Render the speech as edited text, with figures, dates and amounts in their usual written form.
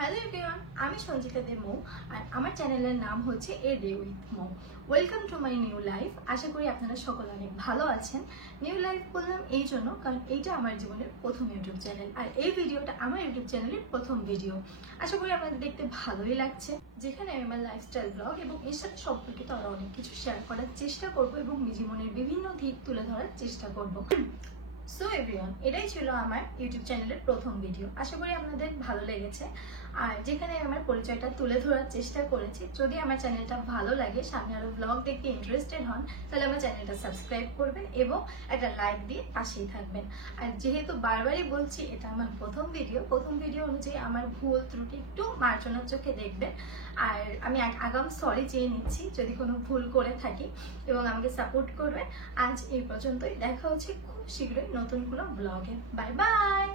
Hello everyone, আমি সঞ্জিতা দে মৌ আর আমার চ্যানেলের নাম হচ্ছে a day with Mou. Welcome to my new life. আশা করি আপনারা সকলে অনেক ভালো আছেন। নিউ লাইফ বললাম এই জন্য কারণ এইটা আমার জীবনের প্রথম ইউটিউব চ্যানেল আর এই ভিডিওটা আমার ইউটিউব চ্যানেলের প্রথম ভিডিও। আশা করি আপনাদের দেখতে ভালোই লাগছে, যেখানে আমি আমার লাইফস্টাইল ব্লগ এবং এর সাথে সম্পর্কিত আরও অনেক কিছু শেয়ার করার চেষ্টা করব এবং জীবনের বিভিন্ন দিক তুলে ধরার চেষ্টা করব। সো এভরিওয়ান, এটাই ছিল আমার ইউটিউব চ্যানেলের প্রথম ভিডিও। আশা করি আপনাদের ভালো লেগেছে আর যেখানে আমি আমার পরিচয়টা তুলে ধরার চেষ্টা করেছি। যদি আমার চ্যানেলটা ভালো লাগে, সামনে আরও ব্লগ দেখতে ইন্টারেস্টেড হন, তাহলে আমার চ্যানেলটা সাবস্ক্রাইব করবেন এবং একটা লাইক দিয়ে পাশেই থাকবেন। আর যেহেতু বারবারই বলছি এটা আমার প্রথম ভিডিও অনুযায়ী আমার ভুল ত্রুটি একটু মার্জনার চোখে দেখবেন। আর আমি আগাম সরি চেয়ে নিচ্ছি যদি কোনো ভুল করে থাকি এবং আমাকে সাপোর্ট করবেন। আজ এই পর্যন্তই, দেখা হচ্ছে খুব শীঘ্রই নতুন কোনো ব্লগে। Bye bye.